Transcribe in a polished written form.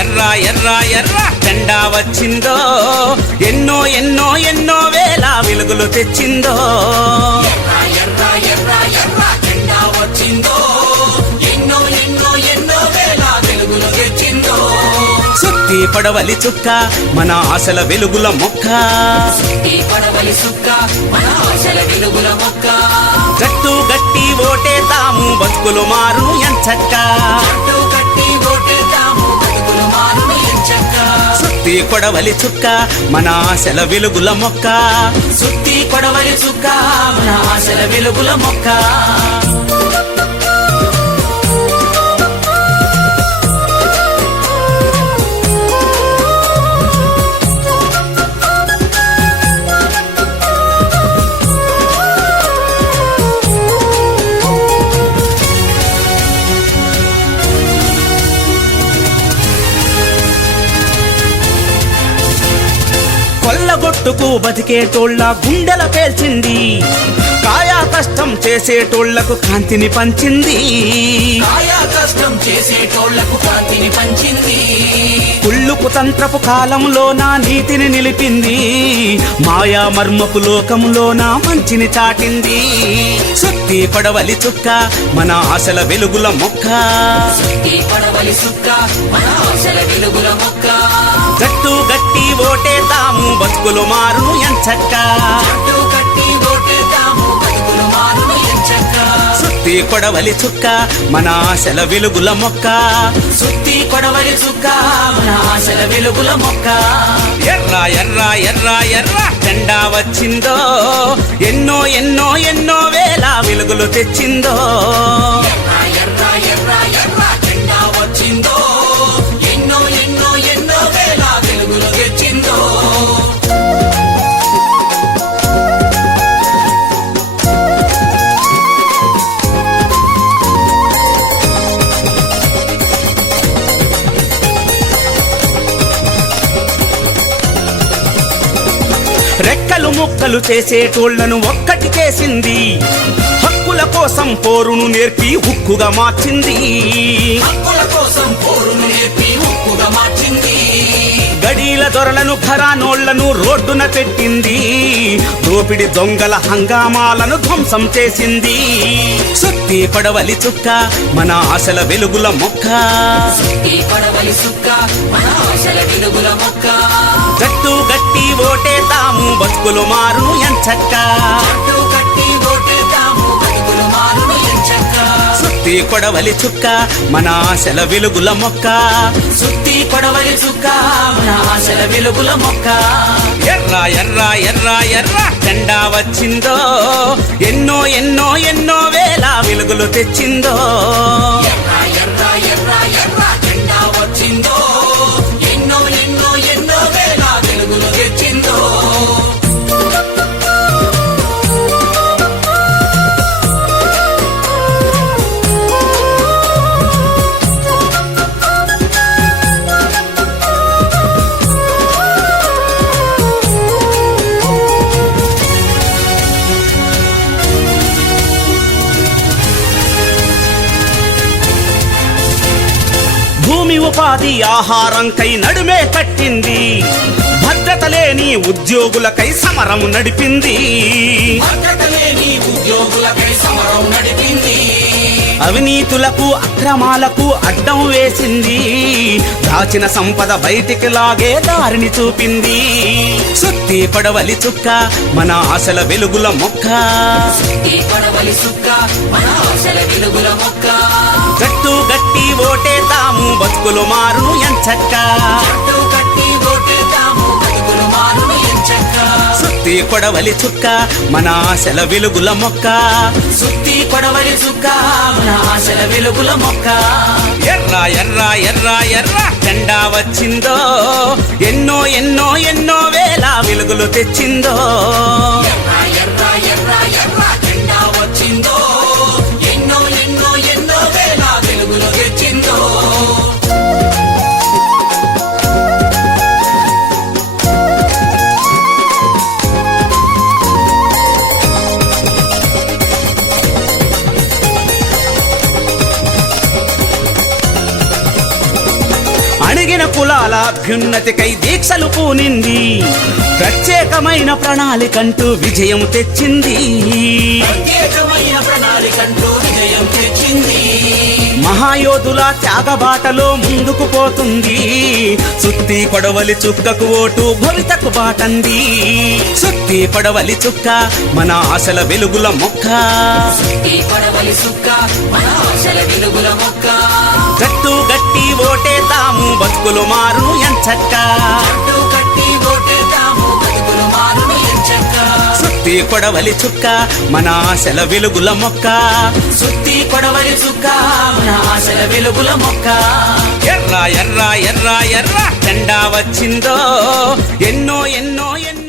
ఎర్ర ఎర్ర ఎర్ర జెండా వచ్చిందో, ఎన్నో ఎన్నో ఎన్నో వేల వెలుగులు తెచ్చిందో. ఎర్ర ఎర్ర ఎర్ర జెండా వచ్చిందో, ఎన్నో ఎన్నో ఎన్నో వేల వెలుగులు తెచ్చిందో. సుత్తి పడవలి చుక్క మన ఆశల వెలుగుల మొక్క, సుత్తి పడవలి చుక్క మన ఆశల వెలుగుల మొక్క. జట్టు గట్టి ఓటేతాము బతుకులు మారును ఎంచక్క, జట్టు కట్టి ఓటేద్దాము బతుకులు మారును ఎంచక్క. సుత్తి కొడవలి చుక్క మన ఆశల వెలుగుల మొక్క, సుత్తి పడవలి చుక్క మన ఆశల వెలుగుల మొక్క. కొల్లగొట్టుకు బతికేటోళ్ళ గుండెల పేల్చింది, కాయా కష్టం చేసేటోళ్లకు కాంతిని పంచింది. కాయా కష్టం చేసేటోళ్లకు కాంతిని పంచింది. కుళ్ళుకు తంత్రపు కాలంలోన నీతిని నిలిపింది, మాయా మర్మపు లోకంలోన మంచిని చాటింది. సుత్తి పడవలి చుక్క మన ఆశల వెలుగుల మొక్క, సుత్తి పడవలి చుక్క మన ఆశల వెలుగుల మొక్క. జట్టు గట్టి ఓటేతాము బతుకులు మారును ఎంచక్క, జట్టు కట్టి ఓటేద్దాము బతుకులు మారును ఎంచక్క. సుత్తి కొడవలి చుక్క మన ఆశల వెలుగుల మొక్క, సుత్తి కొడవలి చుక్క మన ఆశల వెలుగుల మొక్క. ఎర్ర ఎర్ర ఎర్ర ఎర్ర జెండా వచ్చిందో, ఎన్నో ఎన్నో ఎన్నో వేల వెలుగులు తెచ్చిందో. ఎర్ర ఎర్ర ఎర్ర జెండా వచ్చిందో, ఎన్నో ఎన్నో ఎన్నో వేల వెలుగులు తెచ్చిందో. రెక్కలు ముక్కలు చేసేటోళ్లను ఒక్కటి చేసింది, హక్కుల కోసం పోరును నేర్పి ఉక్కుగా మార్చింది. హక్కుల కోసం పోరును నేర్పి ఉక్కుగా మార్చింది. గడీల దొరలను ఖరానోళ్లను రోడ్డున పెట్టింది, దోపిడి దొంగల హంగామాలను ధ్వంసం చేసింది. సుత్తి పడవలి చుక్క మన ఆశల వెలుగుల మొక్క, సుత్తి పడవలి చుక్క మన ఆశల వెలుగుల మొక్క. జట్టు గట్టి ఓటేతాము బతుకులు మారును ఎంచక్క, జట్టు కట్టి ఓటేద్దాము బతుకులు మారును ఎంచక్క. సుత్తి కొడవలి చుక్క మన ఆశల వెలుగుల మొక్క, సుత్తి పడవలి చుక్క మన ఆశల వెలుగుల మొక్క. ఎర్ర ఎర్ర ఎర్ర ఎర్ర జెండా వచ్చిందో, ఎన్నో ఎన్నో ఎన్నో వేల వెలుగులు తెచ్చిందో. ఎర్ర ఎర్ర ఎర్ర ఎర్ర జెండా వచ్చిందో, ఎన్నో ఎన్నో ఎన్నో వేల వెలుగులు తెచ్చిందో. భూమి ఉపాధి ఆహారంకై నడుమే కట్టింది, భద్రత లేని ఉద్యోగులకై సమరం నడిపింది. భద్రత లేని ఉద్యోగులకై సమరం నడిపింది. అవినీతులకు అక్రమాలకు అడ్డం వేసింది, దాచిన సంపద బయటికి లాగే దారిని చూపింది. సుత్తి పడవలి చుక్క మన ఆశల వెలుగుల మొక్క, సుత్తి పడవలి చుక్క మన ఆశల వెలుగుల మొక్క. జట్టు గట్టి ఓటేతాము బతుకులు మారును ఎంచక్క, జట్టు కట్టి ఓటేద్దాము బతుకులు మారును ఎంచక్క. సుత్తి కొడవలి చుక్క మన ఆశల వెలుగుల మొక్క, సుత్తి పడవలి చుక్క మన ఆశల వెలుగుల మొక్క. ఎర్ర ఎర్ర ఎర్ర ఎర్ర జెండా వచ్చిందో, ఎన్నో ఎన్నో ఎన్నో వేల వెలుగులు తెచ్చిందో. ఎర్ర ఎర్ర ఎర్ర ఎర్ర జెండా వచ్చిందో, ఎన్నో ఎన్నో ఎన్నో వేల వెలుగులు తెచ్చిందో. అణిగిన కులాల అభ్యున్నతికై దీక్షలు పూనింది ప్రత్యేకమైన ప్రణాళికంటూ విజయం తెచ్చింది ప్రత్యేకమైన ప్రణాళికంటూ విజయం తెచ్చింది మహాయోధుల త్యాగబాటలో ముందుకు పోతుంది సుత్తి కొడవలి చుక్కకు ఓటు భవితకు బాటంది సుత్తి కొడవలి చుక్క మన ఆశల వెలుగుల మొక్క ఈ పడవలి సుక్క మన ఆశల వెలుగుల మొక్క గట్టు గట్టి ఓటేతాము బతుకులు మారును ఎంచక్క అడ్డు కట్టి ఓటేద్దాము బతుకులు మారును ఎంచక్క సుత్తి కొడవలి చుక్క మన ఆశల వెలుగుల మొక్క సుత్తి కొడవలి సుక్క మన ఆశల వెలుగుల మొక్క ఎర్ర ఎర్ర ఎర్ర ఎర్ర జెండా వచ్చిందో ఎన్నో ఎన్నో ఎన్నో